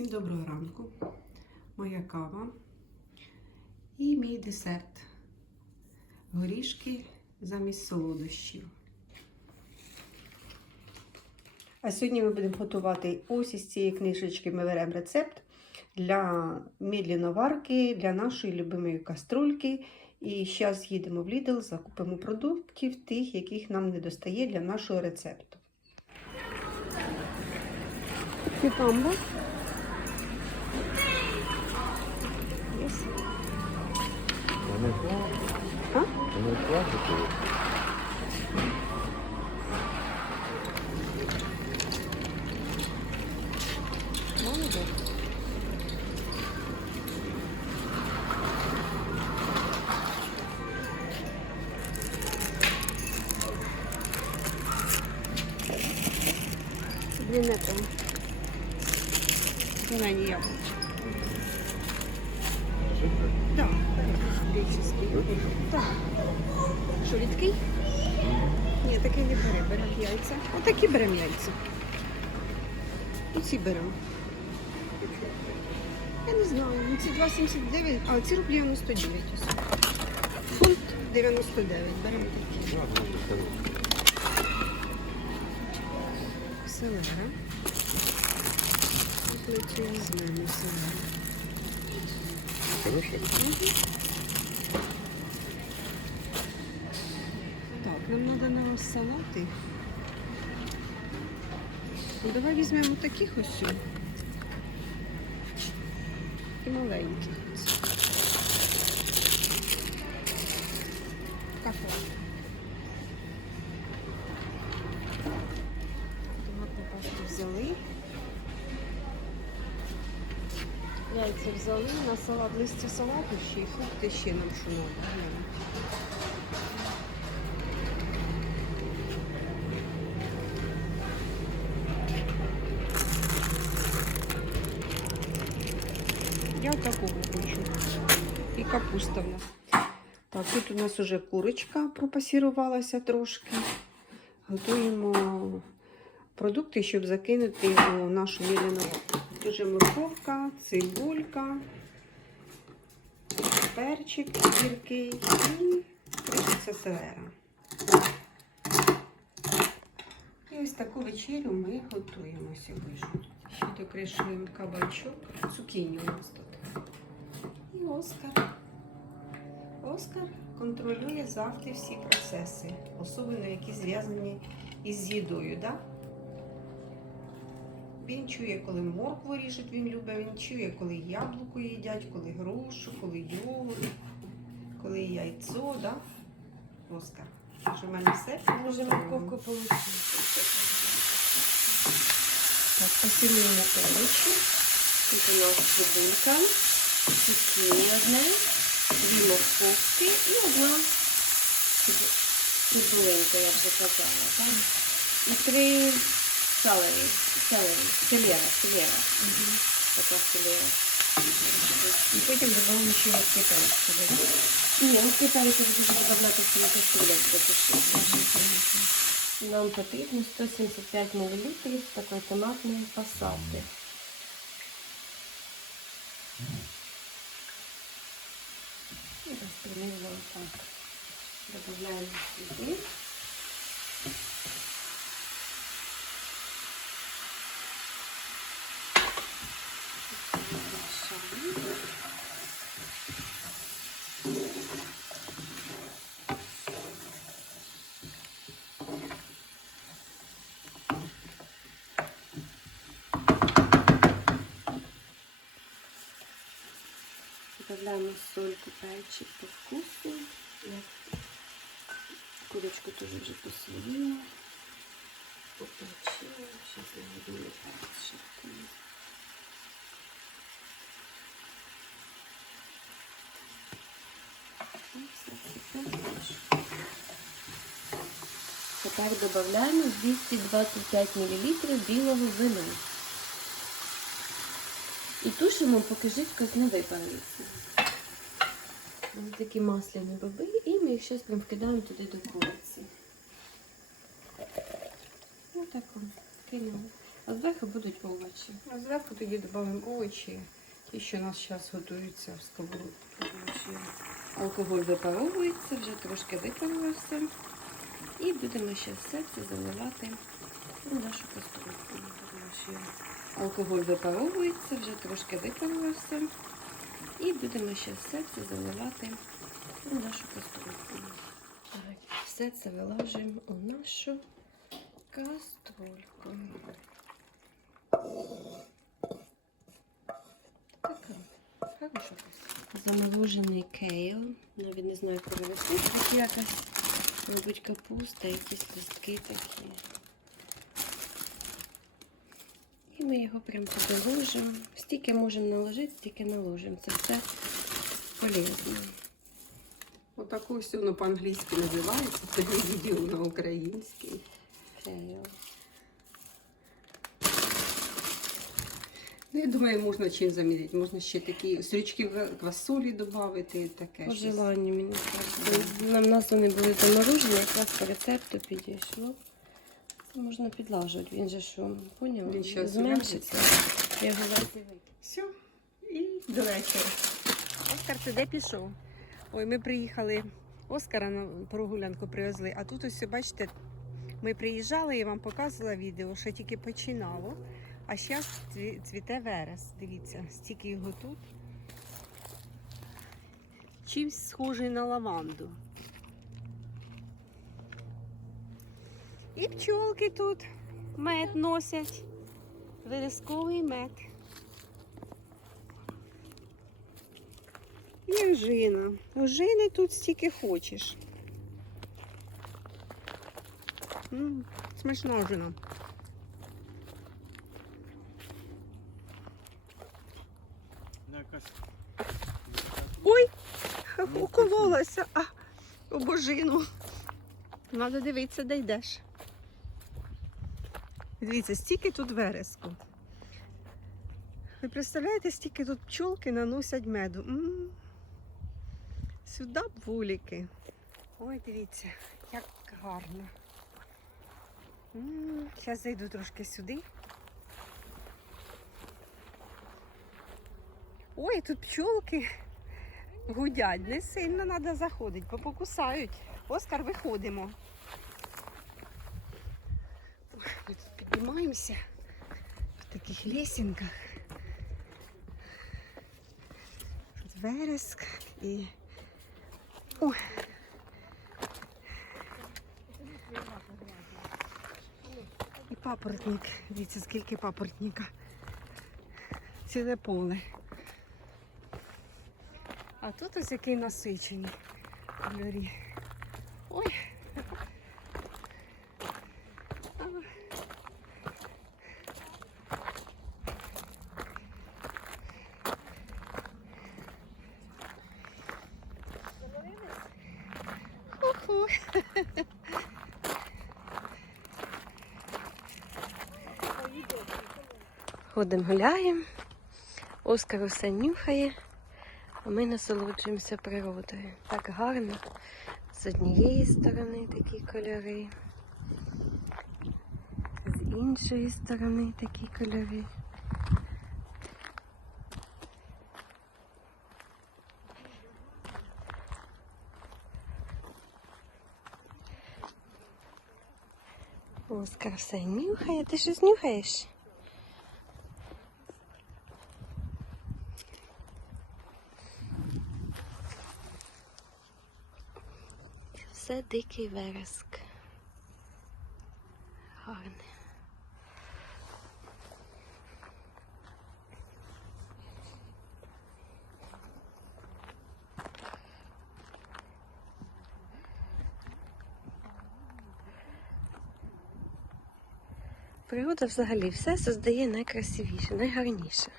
Всім доброго ранку. Моя кава і мій десерт. Горішки замість солодощів. А сьогодні ми будемо готувати ось із цієї книжечки ми беремо рецепт для медленноварки, для нашої любимої каструльки. І зараз їдемо в Lidl, закупимо продуктів, тих, яких нам не достає для нашого рецепту. Кюкамба. Yes. Вони класні. А? Вони класні. Молодець. Блін, не там. Зелені яблука. Греческий. Так. Що, рідкий? Ні, такий не бери, беремо яйця. Отакі беремо яйця. І ці беремо. Я не знаю, ну ці 2,79, а ці рублі 99. ось. Фунт 99, беремо такі. Селера. Ми цю візьмемо селеру. Хороше? Так, нам треба на салати. Ну, давай візьмемо таких ось. І маленьких. ось. Кафе. Яйця взяли, на салат листя салату ще й фрукти ще нам треба. Я такого хочу. І капуста в нас. Так, тут у нас вже курочка пропасірувалася трошки. Готуємо продукти, щоб закинути у нашу міляну. Тут же морковка, цибулька, перчик гіркий і кришиться селера. І ось таку вечерю ми готуємо сьогодні. Ще докришуємо кабачок, цукіні у нас тут. І Оскар. Оскар контролює завжди всі процеси, особливо які зв'язані із їдою. Да? Він чує, коли моркву ріжуть, він любить, він чує, коли яблуко їдять, коли грушу, коли йогурт, коли яйцо, да? Оскар. Тож у мене все. Може, морковку получить. Так, посилюємо овочі. Тут у нас цибулька, цукіні одне, дві морковки і одна цибу- цибулинка, я вже казала. Так? І три селері, селері, селера, селера. Така селера. І потім додаємо ще ось перчик. да? Ні, ось ці палики дуже додати в цьому кастрюлі запишити. Нам потрібно 175 мл такої томатної пасати. І розпрямуємо так. Додаємо сюди. Добавляємо сольку, перчик по вкусу. Курочку тоже вже посолила. Поперчила. Сейчас я буду перець. Тепер додаємо 225 мл білого вина. І тушимо, поки жидкость не випариться. Ось такі масляні боби, і ми їх зараз прям вкидаємо туди до куриці. Ось так кинули. А зверху будуть овочі. А зверху тоді додамо овочі, ті, що у нас зараз готуються в сковородку. Алкоголь випаровується, вже трошки випаровувався. І будемо ще все це заливати у нашу кастрюльку. Алкоголь випаровується, вже трошки випаровувався. І будемо ще все це заливати у нашу кастрюльку. Так, все це вилажуємо у нашу каструльку. Така кейл. Навіть не знаю, як перевести. Тут якась, мабуть, капуста, якісь листки такі. І ми його прям туди ложимо. Стільки можемо наложити, стільки наложимо. Це все полезно. Отаку ось воно по-англійськи називається, тоді відео на українській. Кейл. Ну, я думаю, можна чим заміряти. Можна ще такі стрічки квасолі додати, таке. По желанню, мені кажеться. Нам нас вони були заморожені, якраз по рецепту підійшло. Можна підлажувати. Він же що, поняв? Він ще Зменшиться. Я викину. Все, і до вечора. Оскар, ти де пішов? Ой, ми приїхали. Оскара на прогулянку привезли, а тут ось, бачите, ми приїжджали і вам показувала відео, що тільки починало. А зараз цвіте верес. Дивіться, стільки його тут. Чимсь схожий на лаванду. І пчолки тут мед носять. Вересковий мед. І ожина. Ожини тут стільки хочеш. М, смачна ожина. Ой, укололася. А, об ожину. Треба дивитися, де йдеш. Дивіться, стільки тут вереску. Ви представляєте, стільки тут пчолки наносять меду. М. Сюди б вулики. Ой, дивіться, як гарно. Зараз зайду трошки сюди. Ой, тут пчолки гудять. Не сильно треба заходити, бо покусають. Оскар, виходимо. Ой, Піднімаємося в таких лесінках. Тут вереск і. Ой. І папоротник. Дивіться, скільки папоротника. Ціле поле. А тут ось який насичений. Ой. А. Ху-ху. Ходимо гуляємо. Оскар усе нюхає, а ми насолоджуємося природою. Так гарно. З однієї сторони такі кольори, з іншої сторони такі кольори. Оскар все нюхає. Ти щось нюхаєш? Все дикий вереск. Гарний. Природа взагалі все создає найкрасивіше, найгарніше.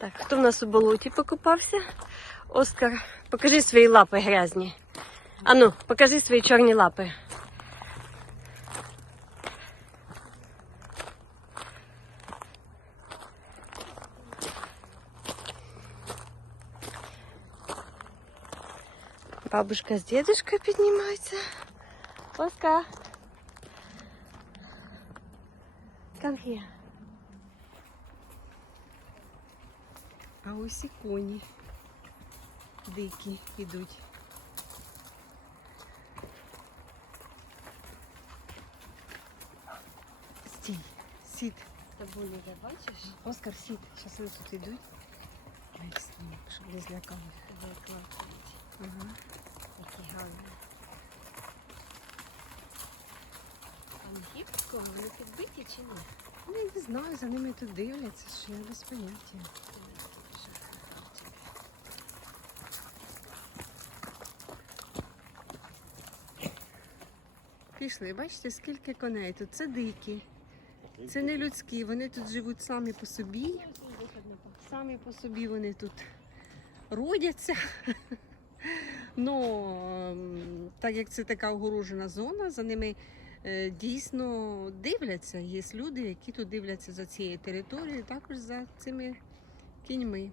Так, хто в нас у болоті покупався? Оскар, покажи свої лапи грязні. Ану, покажи свої чорні лапи. Бабушка з дедушкою піднімаються. Оскар. Come here. А ось і коні дикі ідуть. Стій, сід. Тобою не бачиш? Оскар, сід. Зараз вони тут йдуть. Ай, стій, щоб не злякали. Ага. Які гарні. Там гібко, вони підбиті чи ні? Ну, я не знаю, за ними тут дивляться, що я без поняття. Пішли, бачите, скільки коней тут. Це дикі. Це не людські, вони тут живуть самі по собі. Самі по собі вони тут родяться. Ну, ем, так як це така огорожена зона, за ними е, дійсно дивляться. Є люди, які тут дивляться за цією територією, також за цими кіньми.